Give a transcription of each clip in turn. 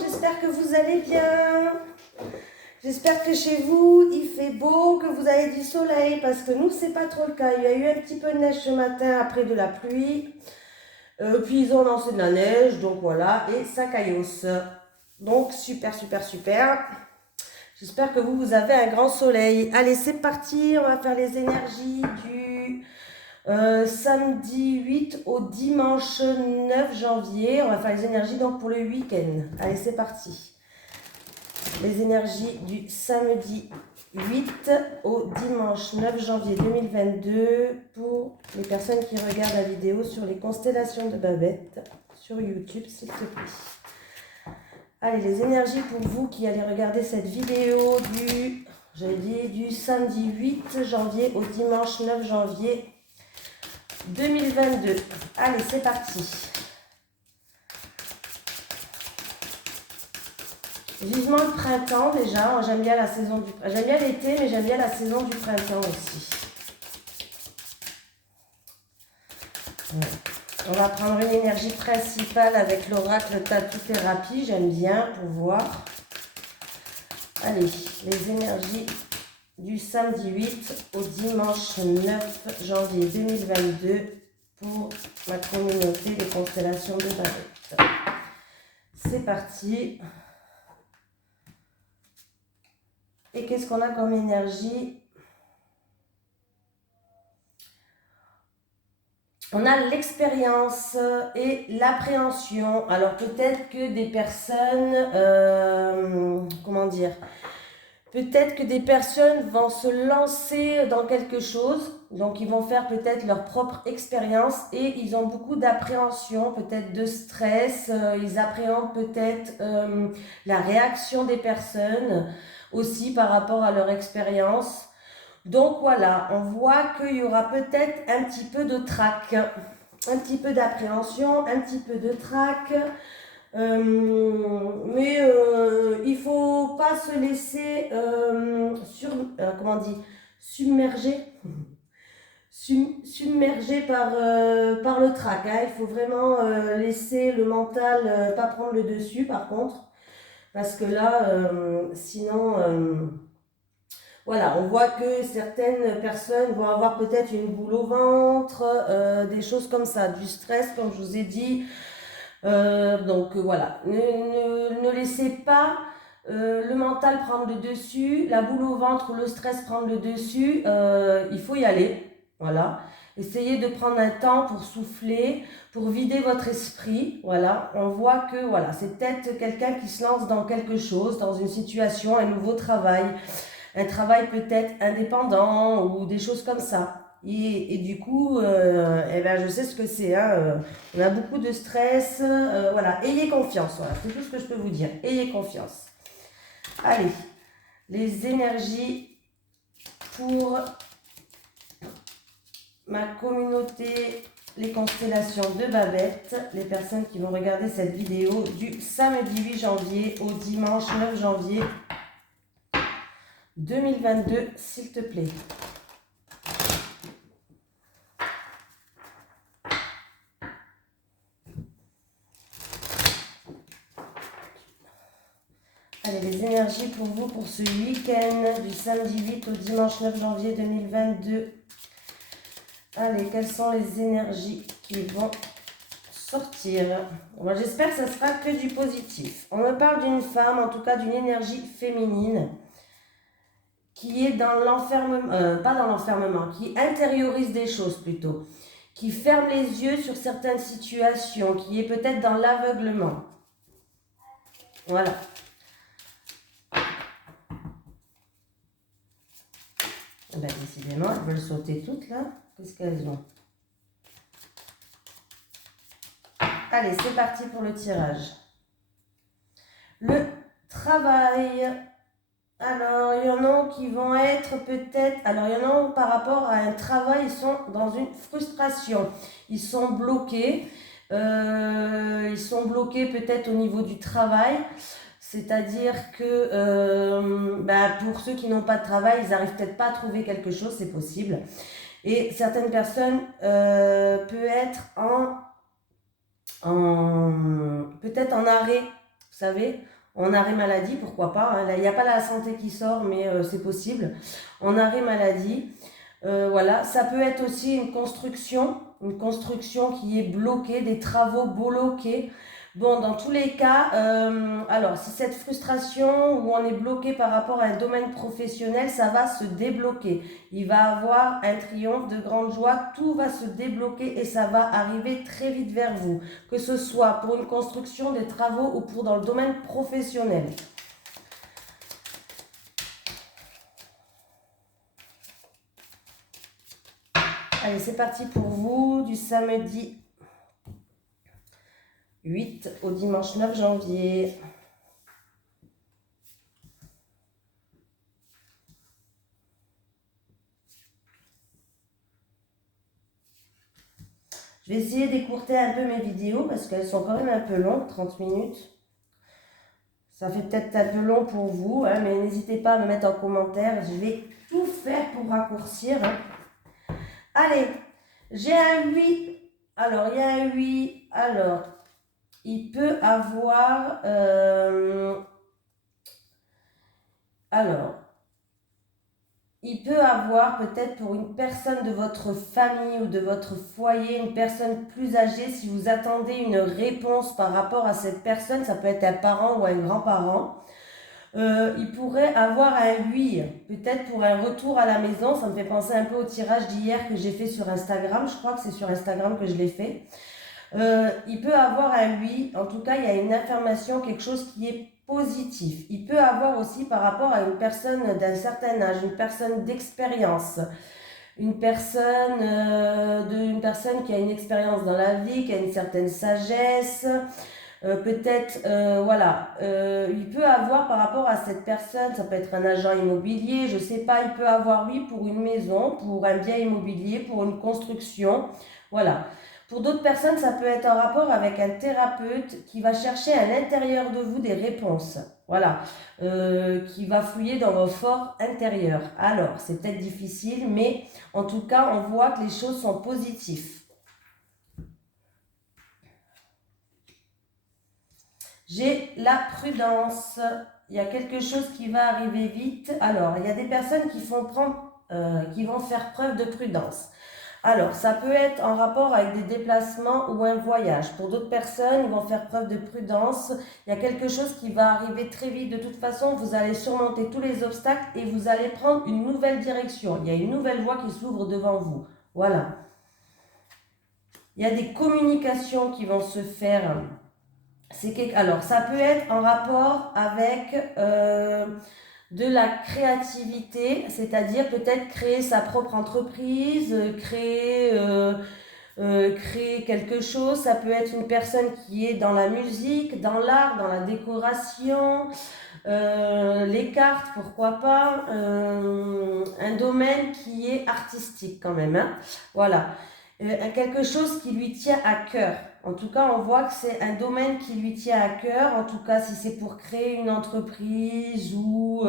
j'espère que vous allez bien. J'espère que chez vous, il fait beau, que vous avez du soleil, parce que nous, c'est pas trop le cas. Il y a eu un petit peu de neige ce matin après de la pluie. Puis ils ont lancé de la neige, donc voilà, et ça caillousse. Donc super, super, super. J'espère que vous avez un grand soleil. Allez, c'est parti, on va faire les énergies du samedi 8 au dimanche 9 janvier. On va faire les énergies donc pour le week-end. Allez, c'est parti. Les énergies du samedi 8 au dimanche 9 janvier 2022 pour les personnes qui regardent la vidéo sur les constellations de Babette sur YouTube, s'il te plaît. Allez, les énergies pour vous qui allez regarder cette vidéo du samedi 8 janvier au dimanche 9 janvier 2022. Allez, c'est parti. Vivement le printemps déjà. J'aime bien la saison du printemps. J'aime bien l'été, mais j'aime bien la saison du printemps aussi. Ouais. On va prendre une énergie principale avec l'oracle Tattoo Thérapie. J'aime bien pour voir. Allez, les énergies du samedi 8 au dimanche 9 janvier 2022 pour ma communauté des constellations de Babette. C'est parti. Et qu'est-ce qu'on a comme énergie? On a l'expérience et l'appréhension. Alors peut-être que des personnes, comment dire, peut-être que des personnes vont se lancer dans quelque chose. Donc ils vont faire peut-être leur propre expérience et ils ont beaucoup d'appréhension, peut-être de stress. Ils appréhendent peut-être la réaction des personnes aussi par rapport à leur expérience. Donc voilà, on voit qu'il y aura peut-être un petit peu de trac, un petit peu d'appréhension, un petit peu de trac, mais il ne faut pas se laisser submerger, submerger par le trac. Hein. Il faut vraiment laisser le mental pas prendre le dessus par contre, parce que là, sinon... Voilà, on voit que certaines personnes vont avoir peut-être une boule au ventre, des choses comme ça, du stress, comme je vous ai dit. Donc voilà, ne laissez pas le mental prendre le dessus, la boule au ventre ou le stress prendre le dessus. Il faut y aller, voilà. Essayez de prendre un temps pour souffler, pour vider votre esprit. Voilà, on voit que voilà, c'est peut-être quelqu'un qui se lance dans quelque chose, dans une situation, un nouveau travail. Un travail peut-être indépendant ou des choses comme ça. Et du coup, eh ben, je sais ce que c'est. Hein, on a beaucoup de stress. Voilà, ayez confiance. Voilà, c'est tout ce que je peux vous dire. Ayez confiance. Allez, les énergies pour ma communauté, les constellations de Babette, les personnes qui vont regarder cette vidéo du samedi 8 janvier au dimanche 9 janvier 2022, s'il te plaît. Allez, les énergies pour vous pour ce week-end du samedi 8 au dimanche 9 janvier 2022. Allez, quelles sont les énergies qui vont sortir? Bon, j'espère que ça sera que du positif. On me parle d'une femme, en tout cas d'une énergie féminine, qui est dans l'enfermement, pas dans l'enfermement, qui intériorise des choses plutôt, qui ferme les yeux sur certaines situations, qui est peut-être dans l'aveuglement. Voilà. Ben, décidément, elles veulent sauter toutes là. Qu'est-ce qu'elles ont? Allez, c'est parti pour le tirage. Le travail. Alors, il y en a qui vont être peut-être... Alors, il y en a par rapport à un travail, ils sont dans une frustration. Ils sont bloqués. Ils sont bloqués peut-être au niveau du travail. C'est-à-dire que pour ceux qui n'ont pas de travail, ils n'arrivent peut-être pas à trouver quelque chose, c'est possible. Et certaines personnes peuvent être peut-être en arrêt Vous savez, en arrêt maladie, pourquoi pas, hein. Là, il n'y a pas la santé qui sort, mais c'est possible. En arrêt maladie, voilà. Ça peut être aussi une construction qui est bloquée, des travaux bloqués. Bon, dans tous les cas, alors si cette frustration où on est bloqué par rapport à un domaine professionnel, ça va se débloquer. Il va avoir un triomphe de grande joie, tout va se débloquer et ça va arriver très vite vers vous, que ce soit pour une construction, des travaux ou pour dans le domaine professionnel. Allez, c'est parti pour vous, du samedi 8 au dimanche 9 janvier. Je vais essayer d'écourter un peu mes vidéos parce qu'elles sont quand même un peu longues, 30 minutes. Ça fait peut-être un peu long pour vous, hein, mais n'hésitez pas à me mettre en commentaire. Je vais tout faire pour raccourcir. Hein. Allez, j'ai un 8. Alors, il y a un 8. Alors, il peut avoir... il peut avoir peut-être pour une personne de votre famille ou de votre foyer, une personne plus âgée, si vous attendez une réponse par rapport à cette personne, ça peut être un parent ou un grand-parent, il pourrait avoir un oui, peut-être pour un retour à la maison. Ça me fait penser un peu au tirage d'hier que j'ai fait sur Instagram, je crois que c'est sur Instagram que je l'ai fait. Il peut avoir un oui, en tout cas il y a une affirmation, quelque chose qui est positif. Il peut avoir aussi par rapport à une personne d'un certain âge, une personne d'expérience, une personne qui a une expérience dans la vie, qui a une certaine sagesse, peut-être, voilà, il peut avoir par rapport à cette personne, ça peut être un agent immobilier, je sais pas, il peut avoir oui pour une maison, pour un bien immobilier, pour une construction, voilà. Pour d'autres personnes, ça peut être en rapport avec un thérapeute qui va chercher à l'intérieur de vous des réponses. Voilà, qui va fouiller dans vos forts intérieurs. Alors, c'est peut-être difficile, mais en tout cas, on voit que les choses sont positives. J'ai la prudence. Il y a quelque chose qui va arriver vite. Alors, il y a des personnes qui vont faire preuve de prudence. Alors, ça peut être en rapport avec des déplacements ou un voyage. Pour d'autres personnes, ils vont faire preuve de prudence. Il y a quelque chose qui va arriver très vite. De toute façon, vous allez surmonter tous les obstacles et vous allez prendre une nouvelle direction. Il y a une nouvelle voie qui s'ouvre devant vous. Voilà. Il y a des communications qui vont se faire. Alors, ça peut être en rapport avec de la créativité, c'est-à-dire peut-être créer sa propre entreprise, créer quelque chose. Ça peut être une personne qui est dans la musique, dans l'art, dans la décoration, les cartes, pourquoi pas, un domaine qui est artistique quand même, hein. Voilà, quelque chose qui lui tient à cœur. En tout cas, on voit que c'est un domaine qui lui tient à cœur. En tout cas, si c'est pour créer une entreprise ou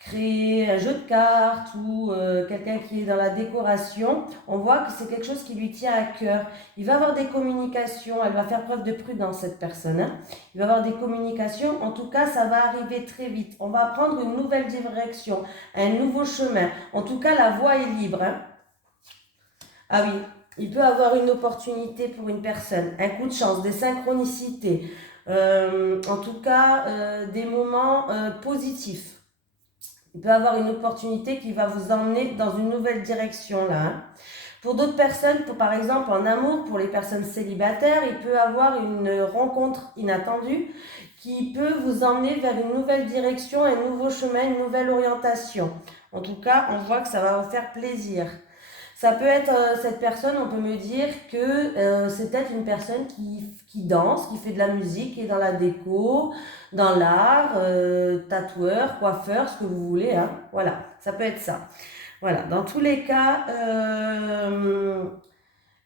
créer un jeu de cartes ou quelqu'un qui est dans la décoration, on voit que c'est quelque chose qui lui tient à cœur. Il va avoir des communications, elle va faire preuve de prudence, cette personne, hein. Il va avoir des communications, en tout cas ça va arriver très vite. On va prendre une nouvelle direction, un nouveau chemin. En tout cas, la voie est libre, hein. Ah oui, il peut avoir une opportunité pour une personne, un coup de chance, des synchronicités, en tout cas des moments positifs. Il peut avoir une opportunité qui va vous emmener dans une nouvelle direction là, hein. Pour d'autres personnes, par exemple en amour, pour les personnes célibataires, il peut avoir une rencontre inattendue qui peut vous emmener vers une nouvelle direction, un nouveau chemin, une nouvelle orientation. En tout cas, on voit que ça va vous faire plaisir. Ça peut être cette personne, on peut me dire que c'est peut-être une personne qui danse, qui fait de la musique, qui est dans la déco, dans l'art, tatoueur, coiffeur, ce que vous voulez, hein. Voilà, ça peut être ça. Voilà, dans tous les cas,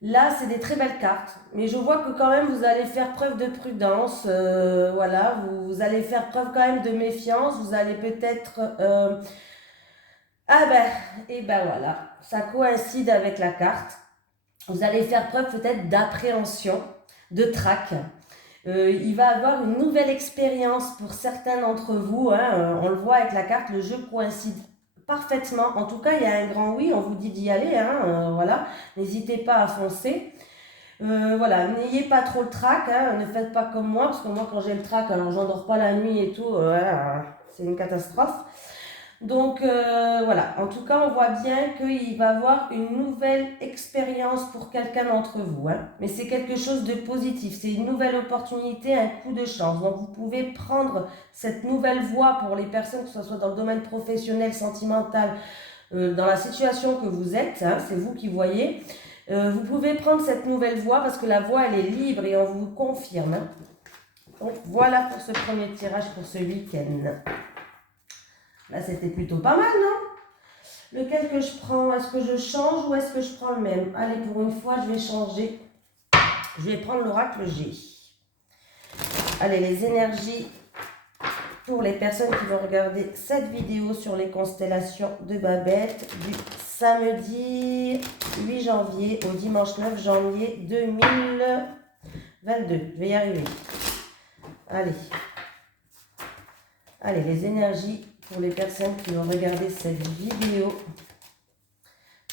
là c'est des très belles cartes, mais je vois que quand même vous allez faire preuve de prudence, voilà, vous allez faire preuve quand même de méfiance, vous allez peut-être... ah ben, et ben voilà, ça coïncide avec la carte. Vous allez faire preuve peut-être d'appréhension, de trac. Il va avoir une nouvelle expérience pour certains d'entre vous. Hein, on le voit avec la carte, le jeu coïncide parfaitement. En tout cas, il y a un grand oui, on vous dit d'y aller. Hein, voilà, n'hésitez pas à foncer. Voilà, n'ayez pas trop le trac, hein, ne faites pas comme moi, parce que moi quand j'ai le trac, alors j'endors pas la nuit et tout, c'est une catastrophe. Donc voilà, en tout cas on voit bien qu'il va y avoir une nouvelle expérience pour quelqu'un d'entre vous, hein. Mais c'est quelque chose de positif, c'est une nouvelle opportunité, un coup de chance. Donc vous pouvez prendre cette nouvelle voie pour les personnes, que ce soit dans le domaine professionnel, sentimental, dans la situation que vous êtes, hein, c'est vous qui voyez. Vous pouvez prendre cette nouvelle voie parce que la voie elle est libre et on vous confirme. Hein. Donc voilà pour ce premier tirage pour ce week-end. Là c'était plutôt pas mal, non? Lequel que je prends? Est-ce que je change ou est-ce que je prends le même? Allez, pour une fois je vais changer. Je vais prendre l'oracle G. Allez, les énergies pour les personnes qui vont regarder cette vidéo sur les constellations de Babette du samedi 8 janvier au dimanche 9 janvier 2022. Je vais y arriver. Allez. Allez, les énergies pour les personnes qui vont regarder cette vidéo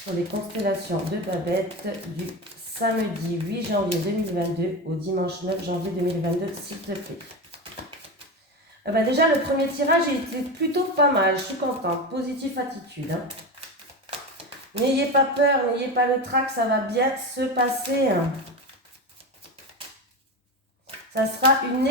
sur les constellations de Babette du samedi 8 janvier 2022 au dimanche 9 janvier 2022, s'il te plaît. Déjà, le premier tirage était plutôt pas mal. Je suis contente. Positive attitude. Hein. N'ayez pas peur, n'ayez pas le trac, ça va bien se passer. Ça sera une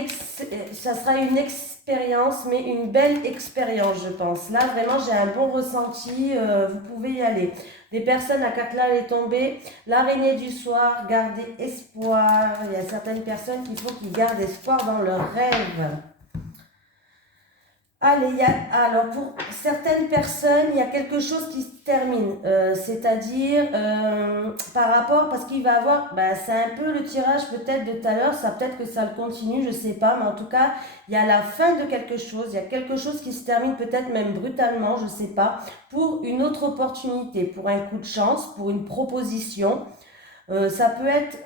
expérience, mais une belle expérience, je pense. Là, vraiment, j'ai un bon ressenti. Vous pouvez y aller. Des personnes à quatre là, est tombée. L'araignée du soir, gardez espoir. Il y a certaines personnes qu'il faut qu'ils gardent espoir dans leurs rêves. Allez, alors pour certaines personnes, il y a quelque chose qui se termine, c'est-à-dire par rapport, parce qu'il va avoir, c'est un peu le tirage peut-être de tout à l'heure, ça peut-être que ça le continue, je sais pas, mais en tout cas, il y a la fin de quelque chose, il y a quelque chose qui se termine peut-être même brutalement, je sais pas, pour une autre opportunité, pour un coup de chance, pour une proposition, ça peut être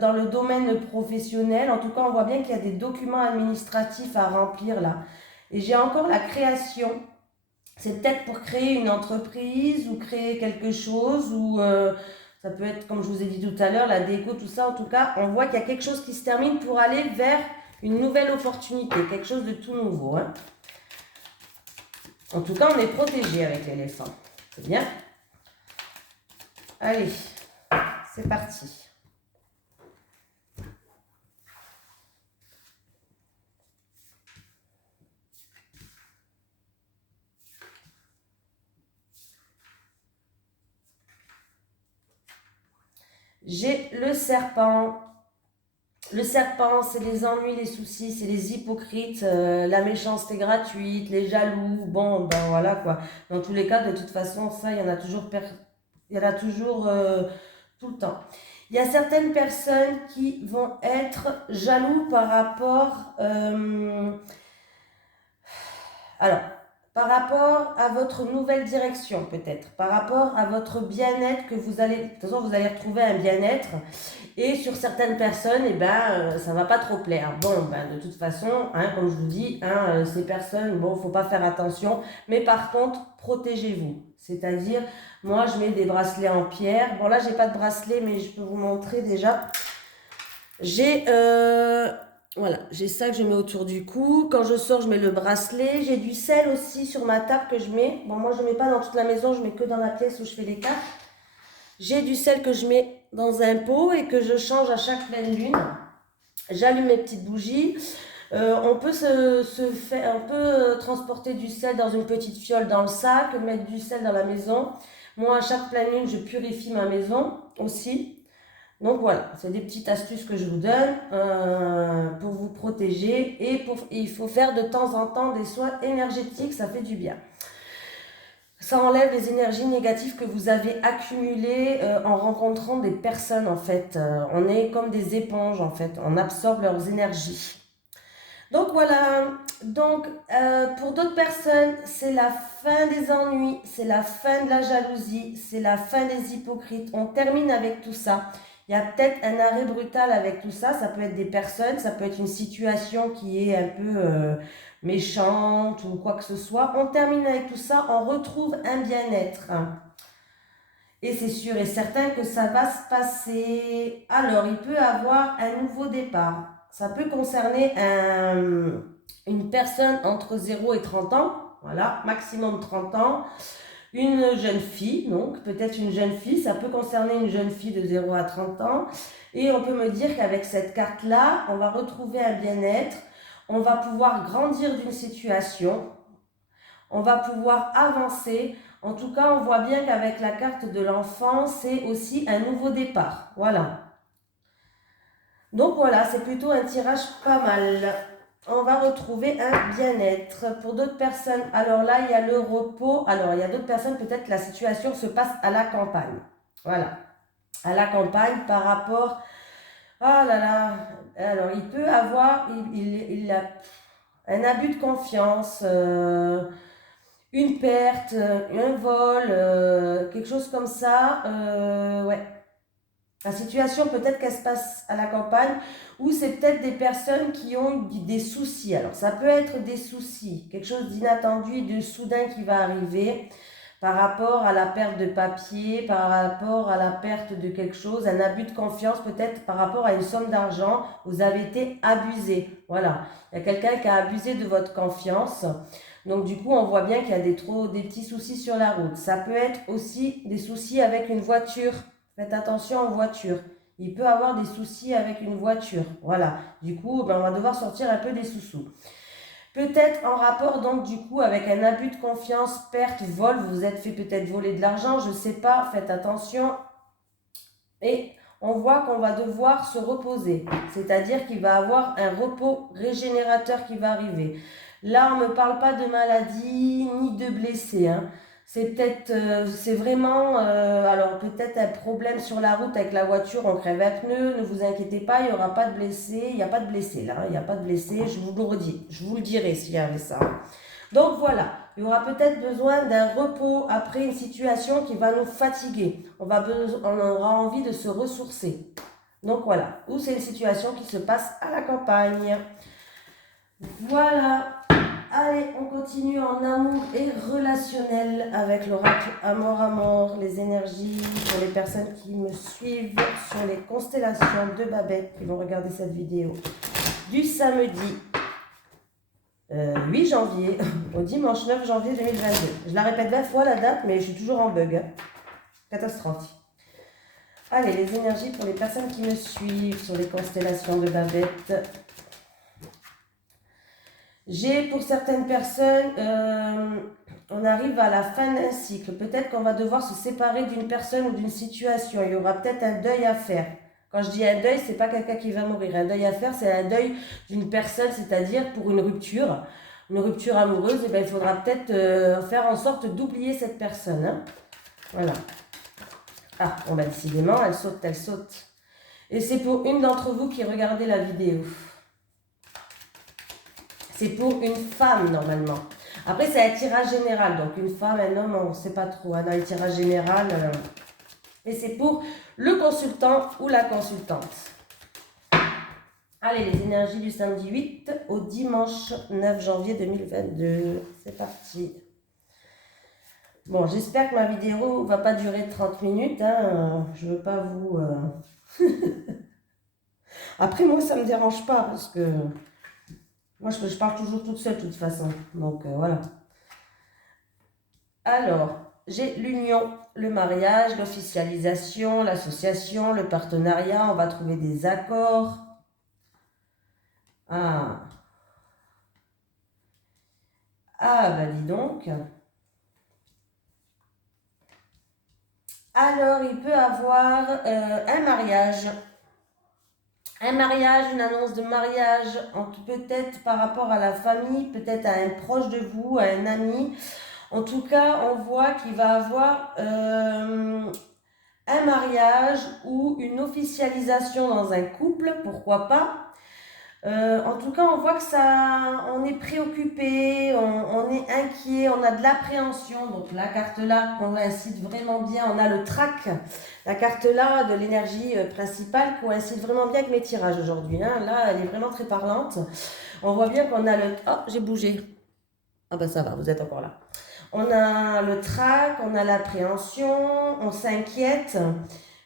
dans le domaine professionnel, en tout cas on voit bien qu'il y a des documents administratifs à remplir là. Et j'ai encore la création. C'est peut-être pour créer une entreprise ou créer quelque chose ou ça peut être, comme je vous ai dit tout à l'heure, la déco, tout ça. En tout cas, on voit qu'il y a quelque chose qui se termine pour aller vers une nouvelle opportunité, quelque chose de tout nouveau. Hein. En tout cas, on est protégé avec l'éléphant. C'est bien. Allez, c'est parti. J'ai le serpent. Le serpent, c'est les ennuis, les soucis, c'est les hypocrites, la méchanceté gratuite, les jaloux. Bon, ben voilà quoi. Dans tous les cas, de toute façon, ça, il y en a toujours, tout le temps. Il y a certaines personnes qui vont être jaloux par rapport... alors, par rapport à votre nouvelle direction peut-être, par rapport à votre bien-être que vous allez, de toute façon vous allez retrouver un bien-être et sur certaines personnes, ça va pas trop plaire. Bon, de toute façon, hein, comme je vous dis, hein, ces personnes, bon, faut pas faire attention, mais par contre, protégez-vous. C'est-à-dire, moi je mets des bracelets en pierre. Bon là, j'ai pas de bracelet, mais je peux vous montrer déjà. Voilà, j'ai ça que je mets autour du cou. Quand je sors, je mets le bracelet. J'ai du sel aussi sur ma table que je mets. Bon, moi, je ne mets pas dans toute la maison, je mets que dans la pièce où je fais les cartes. J'ai du sel que je mets dans un pot et que je change à chaque pleine lune. J'allume mes petites bougies. On peut on peut transporter du sel dans une petite fiole dans le sac, mettre du sel dans la maison. Moi, à chaque pleine lune, je purifie ma maison aussi. Donc voilà, c'est des petites astuces que je vous donne pour vous protéger et il faut faire de temps en temps des soins énergétiques, ça fait du bien. Ça enlève les énergies négatives que vous avez accumulées en rencontrant des personnes en fait. On est comme des éponges en fait, on absorbe leurs énergies. Donc voilà, donc pour d'autres personnes, c'est la fin des ennuis, c'est la fin de la jalousie, c'est la fin des hypocrites. On termine avec tout ça. Il y a peut-être un arrêt brutal avec tout ça. Ça peut être des personnes, ça peut être une situation qui est un peu méchante ou quoi que ce soit. On termine avec tout ça, on retrouve un bien-être. Et c'est sûr et certain que ça va se passer. Alors, il peut avoir un nouveau départ. Ça peut concerner une personne entre 0 et 30 ans. Voilà, maximum 30 ans. Une jeune fille, donc peut-être une jeune fille, ça peut concerner une jeune fille de 0 à 30 ans. Et on peut me dire qu'avec cette carte-là, on va retrouver un bien-être, on va pouvoir grandir d'une situation, on va pouvoir avancer. En tout cas, on voit bien qu'avec la carte de l'enfant, c'est aussi un nouveau départ. Voilà. Donc voilà, c'est plutôt un tirage pas mal. On va retrouver un bien-être. Pour d'autres personnes, alors là, il y a le repos. Alors, il y a d'autres personnes, peut-être que la situation se passe à la campagne. Voilà. À la campagne par rapport... Ah là là. Alors, il peut avoir... Il a un abus de confiance, une perte, un vol, quelque chose comme ça. Ouais. La situation, peut-être qu'elle se passe à la campagne, ou c'est peut-être des personnes qui ont des soucis. Alors, ça peut être des soucis, quelque chose d'inattendu et de soudain qui va arriver par rapport à la perte de papier, par rapport à la perte de quelque chose, un abus de confiance, peut-être par rapport à une somme d'argent, vous avez été abusé. Voilà, il y a quelqu'un qui a abusé de votre confiance. Donc, du coup, on voit bien qu'il y a des petits soucis sur la route. Ça peut être aussi des soucis avec une voiture. Faites attention en voiture. Il peut avoir des soucis avec une voiture. Voilà. Du coup, on va devoir sortir un peu des sous-sous. Peut-être en rapport, donc, du coup, avec un abus de confiance, perte, vol. Vous vous êtes fait peut-être voler de l'argent. Je ne sais pas. Faites attention. Et on voit qu'on va devoir se reposer. C'est-à-dire qu'il va avoir un repos régénérateur qui va arriver. Là, on ne me parle pas de maladie ni de blessé. Hein. C'est peut-être, c'est vraiment, alors peut-être un problème sur la route avec la voiture, on crève un pneu, ne vous inquiétez pas, il n'y aura pas de blessé, il n'y a pas de blessé là, il n'y a pas de blessé, je vous le redis, je vous le dirai s'il y avait ça. Donc voilà, il y aura peut-être besoin d'un repos après une situation qui va nous fatiguer, on aura envie de se ressourcer. Donc voilà, ou c'est une situation qui se passe à la campagne. Voilà. Allez, on continue en amour et relationnel avec l'oracle Amour à mort, les énergies pour les personnes qui me suivent sur les constellations de Babette qui vont regarder cette vidéo du samedi 8 janvier au dimanche 9 janvier 2022. Je la répète 20 fois la date, mais je suis toujours en bug. Hein. Catastrophe. Allez, les énergies pour les personnes qui me suivent sur les constellations de Babette. J'ai pour certaines personnes, on arrive à la fin d'un cycle. Peut-être qu'on va devoir se séparer d'une personne ou d'une situation. Il y aura peut-être un deuil à faire. Quand je dis un deuil, c'est pas quelqu'un qui va mourir. Un deuil à faire, c'est un deuil d'une personne, c'est-à-dire pour une rupture amoureuse. Et ben, il faudra peut-être faire en sorte d'oublier cette personne. Hein. Voilà. Ah, bon ben décidément, elle saute, elle saute. Et c'est pour une d'entre vous qui regardez la vidéo. C'est pour une femme, normalement. Après, c'est un tirage général. Donc, une femme, un homme, on ne sait pas trop. Hein, dans le tirage général. Et c'est pour le consultant ou la consultante. Allez, les énergies du samedi 8 au dimanche 9 janvier 2022. C'est parti. Bon, j'espère que ma vidéo ne va pas durer 30 minutes. Hein. Je ne veux pas vous... Après, moi, ça ne me dérange pas parce que... Moi, je parle toujours toute seule, de toute façon. Donc, voilà. Alors, j'ai l'union, le mariage, l'officialisation, l'association, le partenariat. On va trouver des accords. Ah. Ah, bah dis donc. Alors, il peut avoir un mariage. Un mariage, une annonce de mariage, peut-être par rapport à la famille, peut-être à un proche de vous, à un ami. En tout cas, on voit qu'il va avoir un mariage ou une officialisation dans un couple, pourquoi pas. En tout cas, on voit que ça, on est préoccupé, on est inquiet, on a de l'appréhension. Donc la carte là coïncide vraiment bien. On a le trac, la carte là de l'énergie principale coïncide vraiment bien avec mes tirages aujourd'hui, hein. Là, elle est vraiment très parlante. On voit bien qu'on a le... Oh, j'ai bougé. Ah ben ça va, vous êtes encore là. On a le trac, on a l'appréhension, on s'inquiète,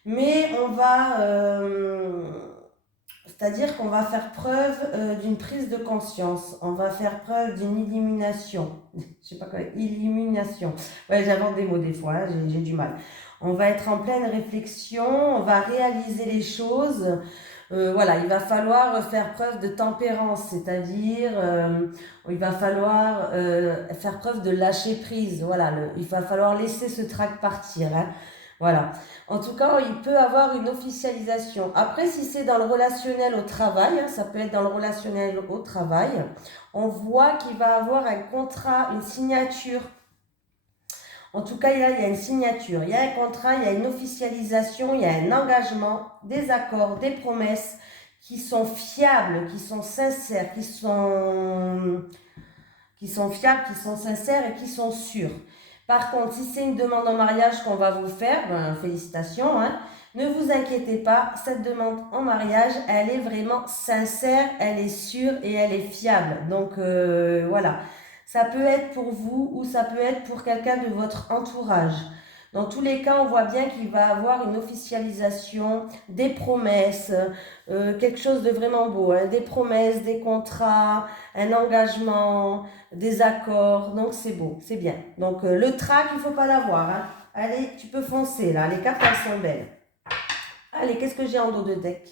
mais on va... c'est-à-dire qu'on va faire preuve d'une prise de conscience, on va faire preuve d'une illumination. Je sais pas quoi, illumination. Ouais, j'invente des mots des fois, hein, j'ai du mal. On va être en pleine réflexion, on va réaliser les choses. Voilà, il va falloir faire preuve de tempérance, c'est-à-dire il va falloir faire preuve de lâcher prise. Voilà, il va falloir laisser ce trac partir, hein. Voilà. En tout cas, il peut avoir une officialisation. Après, si c'est dans le relationnel au travail, hein, ça peut être dans le relationnel au travail, on voit qu'il va avoir un contrat, une signature. En tout cas, là, il y a une signature, il y a un contrat, il y a une officialisation, il y a un engagement, des accords, des promesses qui sont fiables, qui sont sincères, qui sont fiables, qui sont sincères et qui sont sûrs. Par contre, si c'est une demande en mariage qu'on va vous faire, ben, félicitations, hein, ne vous inquiétez pas, cette demande en mariage, elle est vraiment sincère, elle est sûre et elle est fiable. Donc voilà, ça peut être pour vous ou ça peut être pour quelqu'un de votre entourage. Dans tous les cas, on voit bien qu'il va avoir une officialisation, des promesses, quelque chose de vraiment beau, hein, des promesses, des contrats, un engagement, des accords, donc c'est beau, c'est bien. Donc le trac, il ne faut pas l'avoir, hein. Allez, tu peux foncer là, les cartes elles sont belles. Allez, qu'est-ce que j'ai en dos de deck?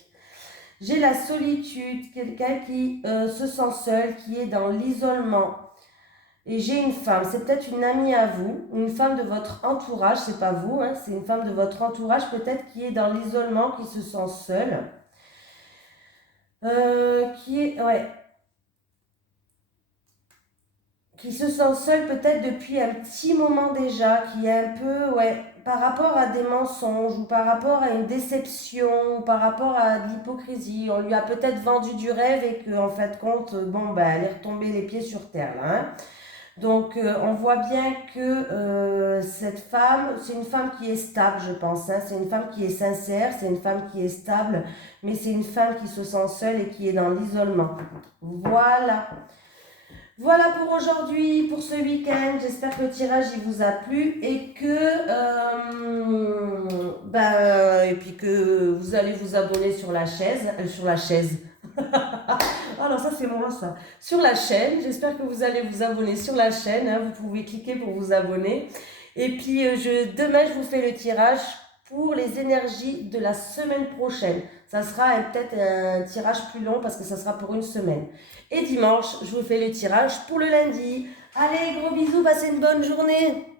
J'ai la solitude, quelqu'un qui se sent seul, qui est dans l'isolement. Et j'ai une femme, c'est peut-être une amie à vous, une femme de votre entourage, c'est pas vous, hein, c'est une femme de votre entourage peut-être qui est dans l'isolement, qui se sent seule. Ouais, qui se sent seul peut-être depuis un petit moment déjà, qui est un peu, ouais, par rapport à des mensonges ou par rapport à une déception ou par rapport à de l'hypocrisie. On lui a peut-être vendu du rêve et qu'en fait de compte, bon, ben, elle est retombée les pieds sur terre là, hein. Donc on voit bien que cette femme, c'est une femme qui est stable, je pense, hein. C'est une femme qui est sincère, c'est une femme qui est stable, mais c'est une femme qui se sent seule et qui est dans l'isolement. Voilà. Voilà pour aujourd'hui, pour ce week-end. J'espère que le tirage il vous a plu et que et puis que vous allez vous abonner sur la chaise. Alors ça c'est moi ça. Sur la chaîne. J'espère que vous allez vous abonner sur la chaîne, hein. Vous pouvez cliquer pour vous abonner. Et puis demain je vous fais le tirage pour les énergies de la semaine prochaine. Ça sera peut-être un tirage plus long parce que ça sera pour une semaine. Et dimanche, je vous fais le tirage pour le lundi. Allez, gros bisous, passez une bonne journée.